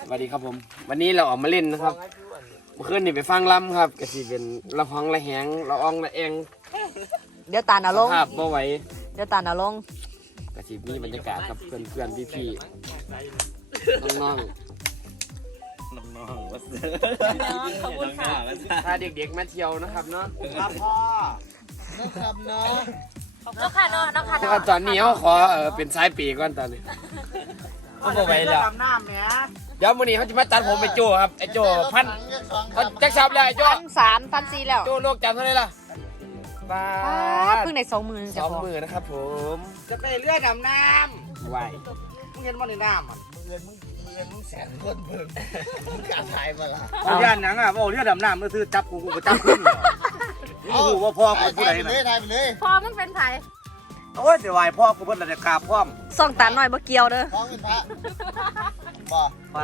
สวัสดีครับผมวันนี้เราออกมาเล่นนะครับเมื่อคืนนี่ไปฟังลำครับก็สิเป็นละห้องละแหงละอองละแองเดี๋ยวตาหนาลงภาพบ่ไหวเดี๋ยวตาหนาลงก็สิมีบรรยากาศครับเพื่อนๆพี่ๆน้องน้องๆว่าเสือขอบคุณค่ะๆพาเด็กๆมาเที่ยวนะครับเนาะครับพ่อน้องครับเนาะน้องค่ะน้องค่ะแต่ว่าตอนนี้เขาขอเป็นสายปีก่อนตอนนี้เขาบ่ไหวแล้วดำน้ำเนี่ยเดี๋ยวมื้อนี้เขาจะมาตัดผมไปโจ้ครับไอ้โจ้พันจักชับแล้วไอ้โจ้ 1,300 แล้วโจ้โลกจำเท่าไหร่ล่ะบ้าเพิ่งได้20,000 สองมือนะครับผมจะไปเรือดำน้ไหวำมึงเห็นมันในน้ำมันมึงแสนคนเบิ่งมึงกล้าถ่ายมาละเอาย่านหนังอ่ะว่าเรือดำน้ำมันคือจับกูก็จับขึ้นโอ้โหว่าพ่อกูผู้ใดน่ะถ่ายไปเลยพอมันเป็นไผโอ้ยเดี๋ยววายพ่อกูเพิ่นละจะกราบพร้อมส่องตาหน่อยบ่เกี่ยวเด้อท้องเป็นพระบ่ว่า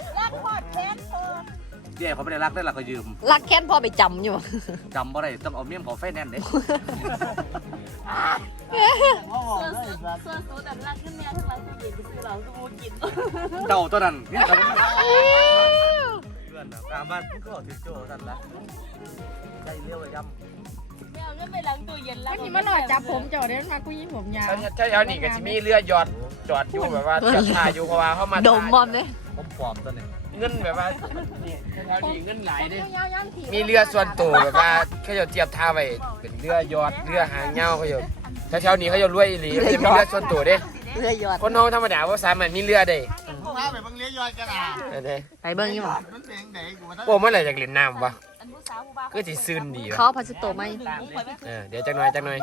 เดี๋ยวเขาไม่ได้รักได้หลักก็ยืมรักแค้นพ่อไปจำอยู่จำบ่ได้ต้องเอาเมี่ยมของไฟแนนซ์เด้ส่วนสูแต่รักขึ้นแม่ทั้งรักผู้หญิงซื้อเราสู้กินเจ้าตัวนั้นนี่เขาเพื่อนนะตามบ้านมึงก็ถือโจ้สั่นละใจเลี้ยวย่ำแม่เอาเงินไปล้างตู้เย็นแล้วนี่มันหน่อยจับผมเจ้าเดินมากูยิ้มผมยาวใช่เอานี่ก็จะมีเรือหยอดจอดอยู่แบบว่าเทียบท่าอยู่เพราะว่าเขามาดมบอมเลยผมปลอมตัวนี้เงินแบบว่านี่แถวนี้เงินหลายเด้ยาวๆย่ำถีมีเรือส่วนตัวแบบว่าเขาจะเทียบท่าไว้เป็นเรือหยอดเรือหางยาวเขาจะแถวๆนี้เขาจะรวยอีหลีเขาจะมีเรือส่วนตัวเด้เรือยอดคนน้องธรรมดาว่าสามารถมีเรือได้พวกข้าไปบังเลี้ยยอยกันอ่ะเด้ไปเบิ่งอยู่บ่มันเป็นไหนกูมาโอ้เมื่อไหร่จะเล่นน้ำวะอันผู้สาวผู้บ้าก็สิซึนดีวะเขาพัสโตมาเดี๋ยวจักหน่อย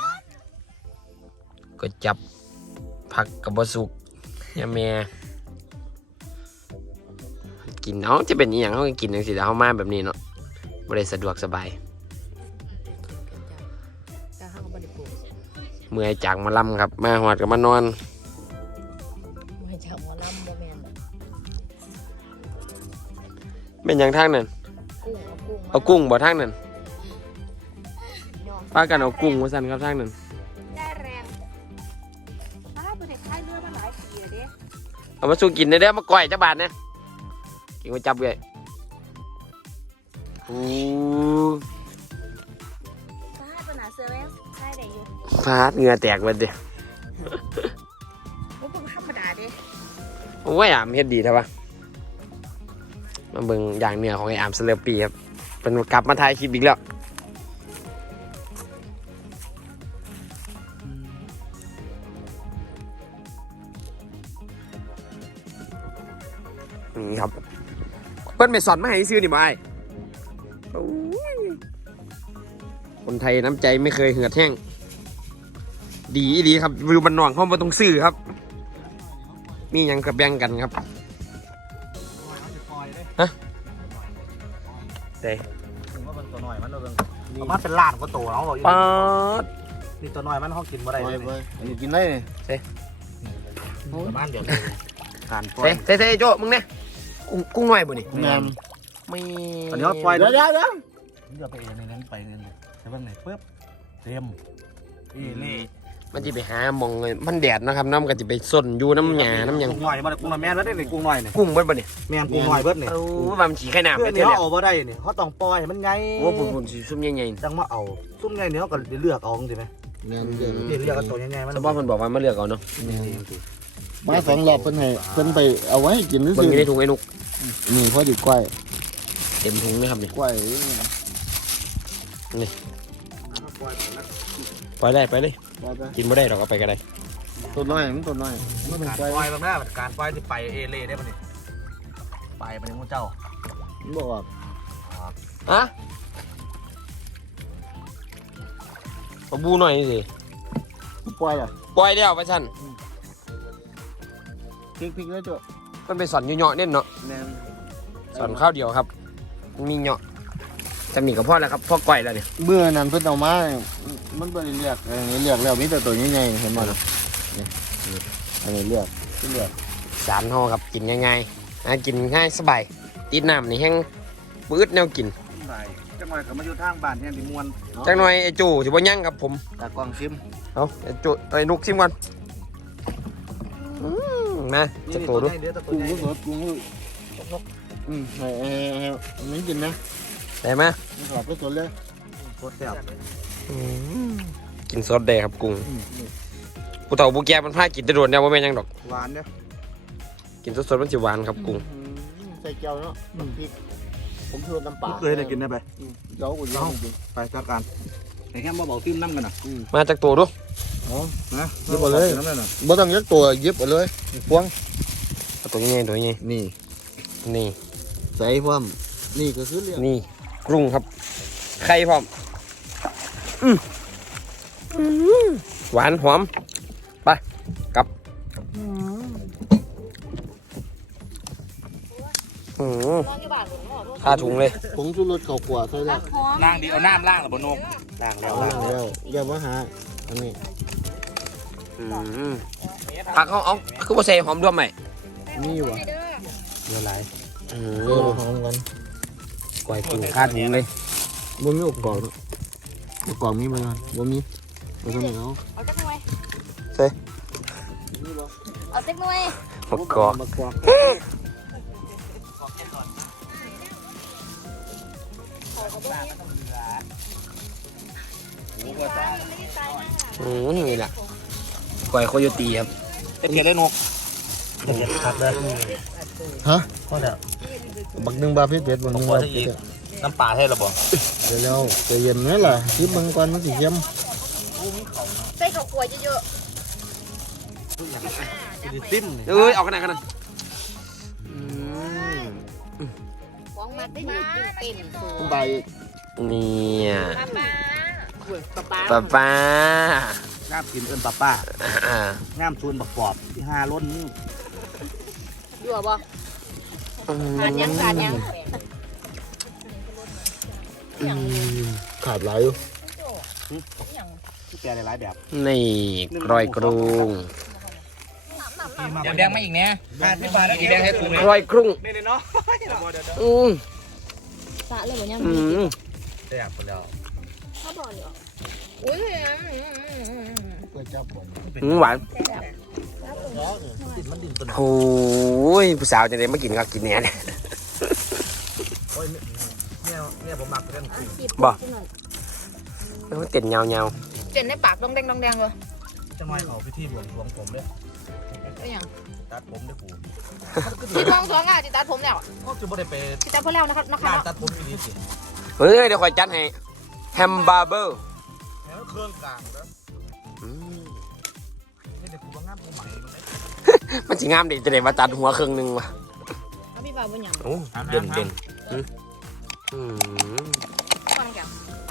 ก็จับผักกับบสุกยาแม่กินเนาะจะเป็นอหย่างเขาก็กินอย่างสิแต่เขามาแบบนี้เนาะไม่ได้สะดวกสบายเมื่อยจากมาล่ำครับ มาหอดกับมานอนไม่จับหมอลำบ่แม่นเป็นอย่างทางนั้นเอากุ้งบ่ทางนั้นป้ากันเอากุ้งมาสั่นครับทางนั้นได้แรงป้าเป็นเด็กค่ายเรือมาหลายปีแล้วเด้เอามาสู้กินได้เด้อมาก่อยจักบาทนะกินมาจับเลยโอ้ป้าเป็นหนาเสือแม่ค่ายได้อยู่ฟาดเหงื่อแตกเลยเด้อโอ้เป็นธรรมดาเด้โอ้ยอามเฮ็ดดีใช่ปะมาเบิ่งอย่างเหนือของไอ้อามสเลอปีครับเป็นกลับมาถ่ายคลิปอีกแล้วนี่ครับเพิ่นไปสอนมาให้ซื้อนี่บ่ไอ้โอ้ยคนไทยน้ำใจไม่เคยเหือดแห้งดีดีครับวิวบันนองเขามาต้องซื้อครับ มีหยังกับแบ่งกันครับฮะเด้ผมว่ามันตัวน้อยมันเอาเบิ่งเอามันเป็นล้านกว่าตัวเนาะบอกอยู่ป๊าดนี่ตัวน้อยมันห้องกินบ่ได้เลยนี่กินได้เนี่ยประมาณเดี๋ยวการปล่อยเซ่โจ้มึงเนี่ยกุ้งหน่อยบ่นี่แม่มไม่อันนี้เขาปล่อยเดี๋ยวเดี๋เดี๋ยวเดี๋ยวยวไปเองในนั้นไปเงินใช่บ้างไหนปึ๊บเต็มนี่มันจะไปหาหมองเลยมันแดดนะครับน้ำก็จะไปส้นอยู่น้ำหยาน้ำหยังกุ้งหน่อยมันกุ้งหน่อยแม่นแล้วได้กุ้งหน่อยเนี่ยกุ้งเบิดบ่เนี่ยแม่นกุ้งหน่อยเบิดเนี่ยโอ้มันฉี่ไข่น้ำเพื่ไปอนเท่าเนี้ยไหร่เอาบ่ได้เนี่ยเขาต้องปล่อยมันไงโอ้ปุ่นสีซุ่มใหญ่จังมาเอาซุ่มไงเนี่ยเขาก็เลือกเอาจริงไหมแม่มเดี๋ยวเลือกเอาตัวยังไงมันๆสมบัติเพิ่นบอกว่ามาเลือกเอาเนาะมาสองรอบเพิ่นให้เพิ่นไปเอาไว้กินนึกเบิ่งอยู่ในถุงไอ้นุกนี่พอดีกล้วยเต็มถุงเลยครับนี่กล้วยไปเลยกินบ่ได้หรอกเอาไปก็ได้ตัวน้อยมันตัวน้อยมันเป็นการกล้วยปล่อยแบบนั้นการปล่อยที่ไปเอเล่ได้ปะเนี่ยไปเป็นงูเจ้ามันบอกว่าฮะเอาบูหน่อยสิกล้วยอ่ะปล่อยแล้วไปสั่นพริกแล้วจ้ะมันไปสอนเหยาะๆเน่นเนาะแม่มสอนข้าวเดียวครับมีเหยาะจะมีกับพ่อแล้วครับพ่อก่อยแล้วเนี่ยเมื่อนั้นเพิ่นเอามามันบ่ได้เลือกอันนี้เลือกแล้วมีแต่ตัวใหญ่ๆเห็นบ่ล่ะนี่อันนี้เลือกที่เลือกสารห่อครับกินง่ายๆกินง่ายสบายติดน้ำนี่แห้งปื๊ดแนวกินจังหวะเขามาอยู่ทางบ้านเนี่ยดิมวนจังหน่อยไอ้จู่สิบ่ยั่งครับผมตากล้องชิมเอาไอ้จู่ไอ้นุกซิมก่อนมาจะโตดูเดี๋ยวตัวกุ้งใหญ่สดกุ้งให้มันกินนะได้ไหมมันขอบไปสดเลยโคตรแซ่บกินซอสได้ครับกุ้งผู้เฒ่าผู้แก่มันพากินแตะโดนเนี่ยว่าแม่นหยังดอกหวานเนี่ยกินสดๆมันสิหวานครับกุ้งใส่เกี๊ยวเนาะน้ำพริกผมชวนน้ำปลาเคยได้กินได้ไปเดี๋ยวกูจะเอากินไปจัดการไอ้แค่บ่บอกติ้มน้ำกันนะมาจากตัวดูนะยิบเอาเลยน้ำเลยนะบ่ต้องยักตัวยิบเอาเลยพวงเอาตัวนี้ไงตัวนี้นี่นี่ใส่พร้อมนี่ก็คือเรียกนี่กุ้งครับไข่พร้อมหวานหอมไปกลับค่าถุงเลยผงชูรสข้าวคั่วใส่แล้วล่างดีเอาน้ำล่างหรือบนนมล่างแล้วเอาแล้วอย่ามาหาอันนี้ผักเอาคือว่าใส่หอมด้วยไหมนี่วะเยอะหลายเออหอมกันกล้วยกุ้งค่าถุงเลยบ่มีอุปกรณ์อุปกรณ์มีบ่ยังบ่มีบ่ต้องเอาเอาจักหน่วยนี่บ่เอาจักหน่วยมะกอกมะกอกนี่แหละกล้วยโคโยตีครับจะเกลียดได้นกจะเกลียดขัดเลยฮะก็เดี๋ยวบักหนึงบาทเผ็ดบักหนึงบาทเผ็ดน้ำปลาให้เราบอกเดี๋ยวแล้วใจเย็นไหมล่ะชิมมันก่อนมันสิเค็มใส่ข้าวกล้วยเยอะติ้มเอ้ยเอาขนาดนั้นๆของมันได้ยินเต้นสูงใบเนี่ยป้าป้าน้ำกินเอิญป้าอ่าน้ำชวนบักปอบที่ห้าล้นนี่อยู่บ่ขาดยังขาดหลายอยู่ที่แกหลายแบบนี่กล้วยกรุงแดงมาอีกเนี่ย50 บาทอีกแดงให้ถุงกล้วยกรุงนี่เนาะสะเลยบ่ยังแซ่บไปแล้วเขาบอกอยู่อุ้ยเปิดจับบ่หวานมันดินตัวไหนโอ้ยผู้สาวจะได้มากินก็กินเนี่ยโอ้ยเนี่ยผมมักเล่นกุ้งบ่เต้นเงาเจนในปากดองแดงเลยจะมาเขาพิธีบวงสรวงผมเลยไอ้ยังตัดผมด้วยกูที่ท้องสองอ่ะจิตัดผมแล้วก็จะไม่ได้ไปจิตัดผมแล้วนะครับร้านตัดผมดีสิๆเฮ้ยเดี๋ยวคอยจัดให้แฮมบาร์เบอร์แล้วเครื่องกลางแล้วนี่เดี๋ยวกูว่างามกูใหม่มันได้มันสิงามเด็จะได้มาตัดหัวครึ่งหนึงว่ะพี่บ่าวเป็นยังโอ้เด่นฟังแก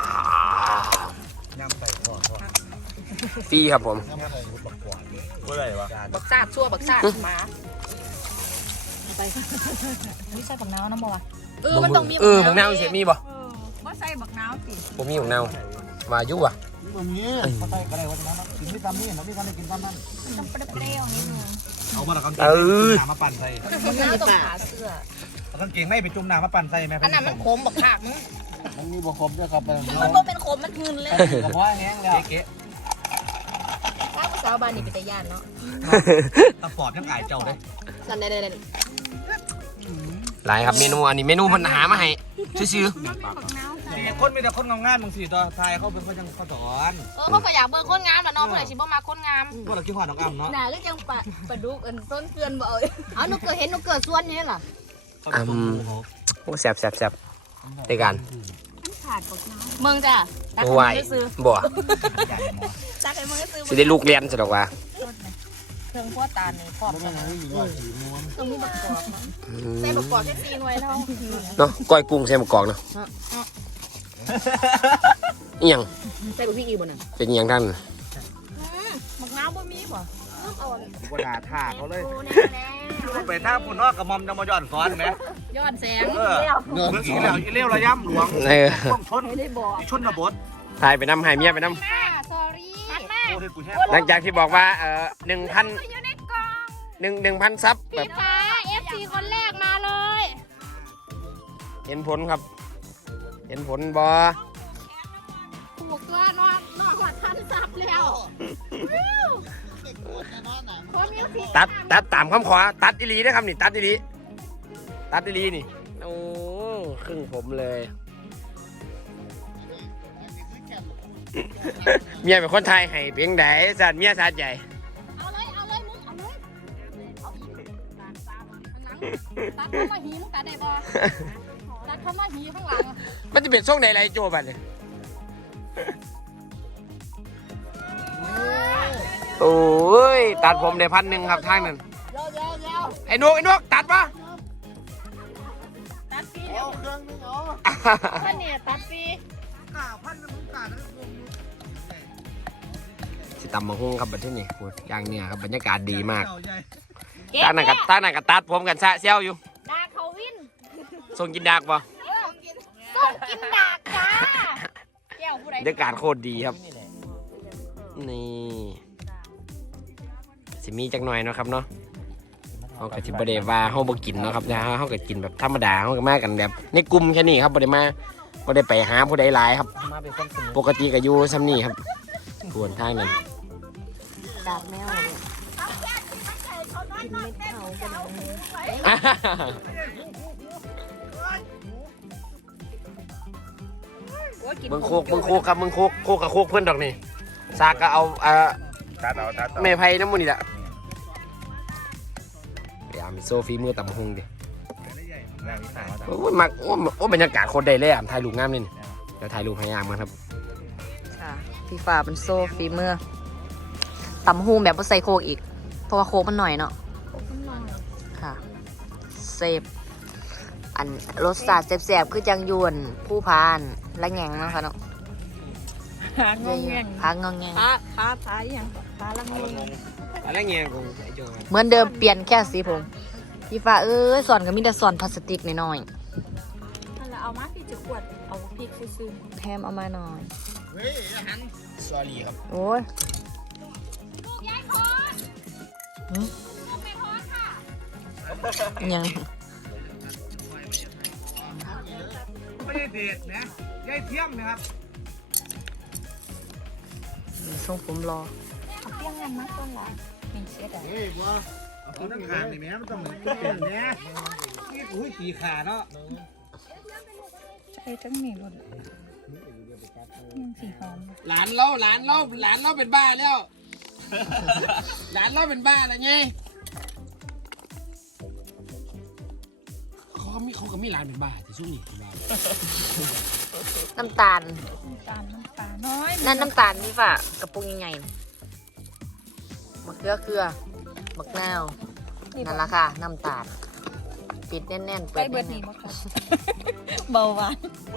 ย่ำใส่ทอดฟรีครับผมก็ได้วะบักซาดชั่วบักซาดมาไปนี่ใส่บักนาวน้ำบ่วะมันต้องมีบักนาวเสียมีบ่ว่าใส่บักนาวสิผมมีบักนาวมาอยู่อ่ะตรงนี้เขาใส่ก็ได้ว่าจะกินไม่ตามนี่เราไม่ทำให้กินตามนั้นต้องเปรี้ยวนิดนึงเอามาแล้วก็น้ำมาปั่นใส่บักนาวต้องหาเสื้อเอากางเกงไม่ไปจุ่มน้ำมาปั่นใส่แม่อันนั้นมันขมบักผักมึงมันมีบ่ครบด้วยครับมันบ่เป็นขมมันหืนเลยกระเพาะแห้งแล้วเก๊ะถ้าภาษาบาลนี่เป็นตะย่านเนาะตะปอดยังอายเจ้าเลยนั่นได้หลายครับเมนูอันนี้เมนูปัญหามาให้ซื้อคนมีแต่คนงามๆบางทีตัวไทยเขาเป็นคนยังเขาสอนเขาก็อยากเบิ่งคนงามล่ะเนาะเพิ่นสิบ่มาคนงามพวกเราคิดว่าน้องอ้ำเนาะน่าก็จังปลาดุกอันต้นเกลือนบ่เอาหนูเกิดเห็นหนูเกิดส่วนนี้ล่ะๆโอ้แซ่บในการเมืองจ้ะตักโอ้ให้ยมึงซื้อบ่ตักให้มึงซื้อสิได้ลูกเรียนซะดอกว่าเครื่องพัวตาลนี่ครอบกันต้องมีบักกอกใส่บักกอกแค่4หน่วยเท่าเนาะก้อยกุ้งใส่หมกกอกเนาะอีหยังใส่บักพริกอีกบ่น่ะเป็นอีหยังท่านบักน้ำบ่มีบ่เอาว่าด่าท่าเขาเลยโอ้แน่ไปท่าปุ่นนอกกับมอมจะมาย้อนซ้อนไหมๆยอดแสงเมื่อกี้แล้วอีเลี้ยวระย่ำหลวงเออต้องชนชนระบดทายไปน้ำหายเมียไปน้ sorry โอ้ที่กูแช่ำหลังจากที่บอกว่า1,000 อยู่ในกล่อง 1,000ซับแบบค่ะ FC คนแรกมาเลยเห็นผลครับ เห็นผลบ่ถูกตัวนอนหอดทันซับแล้วคนยังสิตัดตามคำขอตัดอีหลีนะครับนี่ตัดอีหลีตัดดีๆนี่โอ้ครึ่งผมเลย เมียเป็นคนไทยให้เพียงใดสัตว์เมียสัตว์ใหญ่เอาเลยมึงเอาเลยเอาอีกตัดเข้ามาหีมึงตัดได้บ่ตัดเข้ามาหีข้างหลังมันจะเป็นช่วงไหนไรโจบันเนี่ยโอ้ยตัดผมได้1,000ครับทางนั้นไอ้นกตัดปะตัดฟรีเอาเครื่องนึงเอาท่านเนี่ยตัดฟรีสิตำมะฮุ่งครับบัดที่นี่โหอย่างเนี้ยครับบรรยากาศดีมากเก็บตาหนักกับตัดผมกันซะเซี่ยวอยู่ดาเขาวินส่งกินดากปะส้มกินดากจ้าแก้วผู้ใดบรรยากาศโคตรดีครับนี่สิมีจักหน่อยเนาะครับเนาะเขาก็สิบเดว่าเขาบ่กินเนาะครับนะเขาก็กินแบบธรรมดาเขาก็มากันแบบในกลุ่มแค่นี้ครับบ่ได้มาบ่ได้ไปหาผู้ใดหลายครับมาเป็นคนสนุกปกติก็อยู่ซ้ำนี่ครับส่วนทางนั้นดาบแมวเนี่ยกินเม็ดเผากันเลยเบิ่งโคกครับเบิ่งโคกกับโคกเพื่อนดอกนี่ซากก็เอาตัดเอาแม่ไผ่น้ำมันนี่แหละเดี๋ยวมีโซฟีมือตำหงดิโอ้ยมักโอ้บรรยากาศโคตรได้เลยอ่ะถ่ายรูปงามเลยนี่เดี๋ยวถ่ายรูปให้อามกันครับค่ะพี่ฟ้าเป็นโซ่ฝีมือตำหูแบบว่าใส่โคกอีก เพราะว่าโคกมันหน่อยเนาะค่ะเซฟอันรสชาติแสบๆคือจังยวนผู้พานและแงงเนาะค่ะเนาะหางงแงงพางงแงงพาอย่างพาละงงอะไรเงี้ยกูไอ้โจ้เหมือนเดิมเปลี่ยนแค่สีผมพี่ฟ้าสอนก็มีแต่สอนพลาสติกน้อยนั่นแหละเอามาที่จะขวดเอาพริกซื้อๆแถมเอามาหน่อยสอรี่ครับโอ้ยลูกยายพรหึลูกไม่พรค่ะยังไม่ได้เด็ดนะยายเทียมนะครับส่งผมรอเอาเปี้ยงงานมาก่อนละนี่เสียดายเฮ้ยบัวเอาทั้งขาเลยแม่มันต้องเหมือนกันเป็นแม่นี่อุ้ยปีขาเนาะใช้ทั้งนี้หมดยังสีหอมหลานเราเป็นบ้าแล้ว หลานเราเป็นบ้าอะไรไงเขาก็มีหลานเป็นบ้าที่ช่วงนี้เป็นบ้าน้ำตาลน้ำตาลน้อยนั่นน้ำตาลนี่ฝ่ากระปุกใหญ่ๆมะเขือเกลือมะนาวนั่นละค่ะ น้ำตาล ปิดแน่นๆไปเปิดเบิแน่ดนี่นบ่ครับเบาหวาน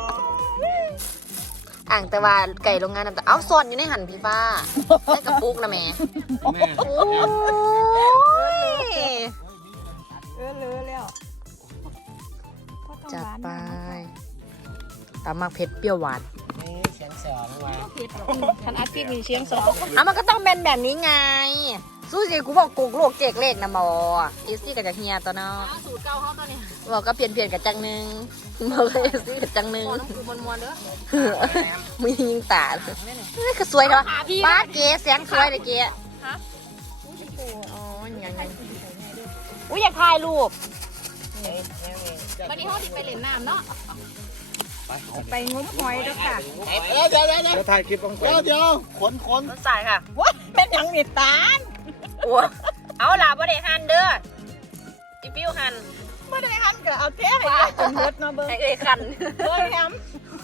ๆอ่างแต่ว่าไก่โรงงานน้ำตาลเอาซ่อนอยู่ในหั่นพี่ฟ้าในกระปุกนะแม่แม่โอ้ยเลอะแล้วพ่อต้องจัดหวานไปตำมักเผ็ดเปรี้ยวหวานเสียงสองว่ะเผ็ดหรอกคันอาทิตย์มีเชียงสองเอามันก็ต้องเป็นแบบนี้ไง สู้สิกูบอกกูโลกเจกเลขนะหมออีซี่กับจากเฮียตัวเนาะสูตรเก่าเขาตัวนี้บอกก็เปลี่ยนกับจังหนึงบอกก็อีซี่กับจังหนึงน้ำคือมวนๆเด้อมึงยิงตาเลยเฮ้ยก็สวยเนาะบ้าเก๋แสงสวยเลยเก๋อ๋ออย่างนั้นอุ้ยอยากถ่ายรูปวันนี้เขาดิไปเล่นน้ำเนาะไปงมหอยแล้วค่ะเดี๋ยวแล้วถ่ายคลิปต้องไปเดี๋ยวขนต้นสายค่ะว้าเป็นหยังนี่ตาลอ้วเอาล่ะบ่ได้หันเด้ออีฟิวหันไม่ได้หันก็เอาเท่ให้ได้จนเบิดเนาะเบิ่งไอ้เอ้ยคันเบิ่งแฮม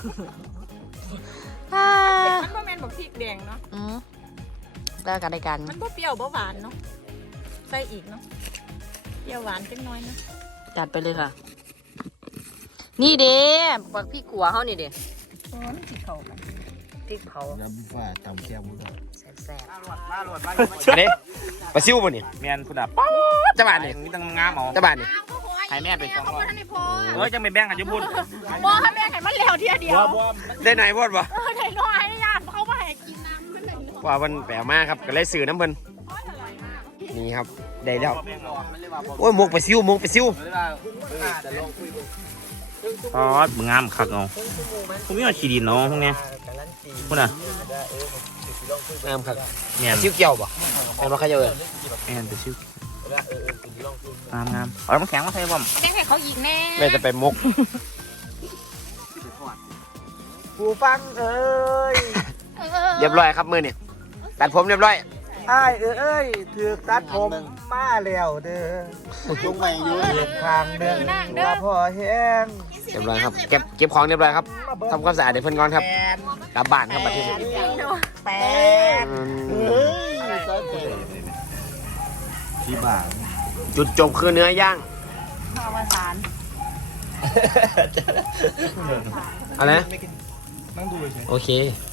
อ่ามันบ่แม่นบักพริกแดงเนาะอืมแล้วกันได้กันมันบ่เปรี้ยวบ่หวานเนาะใส่อีกเนาะเปรี้ยวหวานจังน้อยเนาะจัดไปเลยค่ะ นี่เด้บักพี่กัวเฮานี่เด้โอ้มันสิเข้ากันพริกเผาน้ำฟ้าตำแก้วมึงแซ่บมาหลวดมาอันนี้ปลาซิวป่ะนี่แม่นคุณดับจะบานนี่นี่ต้องงามเอาจะบานนี่ให้แม่ไปสองเขาร้อบ่ยทันได้พอเฮ้ยจังไปแบ่งกันญี่ปุ่นบ่ให้แม่ให้มันแล้วเทียเดียวได้ไหนพอดปะได้น้อยญาติเขาบ่ให้กินน้ำมันเลยว่ามันแปลมากครับก็เลยสื่อน้ำเพิ่นนี่ครับได้แล้วโอ้ยมุกไปซิวอ๋อมึงงามคักเอาผมมีเอาขี้ดินเนาะพวกเนี้ยคุณน่ะงามครับแม่นซิวเกี่ยวปะเป็นว่าเขาจะเอินแม่นแต่ชื่องามเอาน้ำแข็งมาใส่บ่มแจ้งให้เขาอีกแน่แม่จะไปมุกผู้ฟังเอ้ยเรียบร้อยครับมือนี่ตัดผมเรียบร้อยอ้ายเอ้ยถือตัดผมมาแล้วเด้อตรงใหม่อยู่ทางเดินว่าพอแห้งเรียบร้อยครับเก็บของเรียบร้อยครับทำความสะอาดเดี๋ยวเพิ่นก่อนครับกลับบ้านครับบัดนี้แปดเฮ้ยซอยเจ็ดที่บ้านจุดจบคือเนื้อย่างข้าวสารอะไรนะนั่งดูเฉยโอเค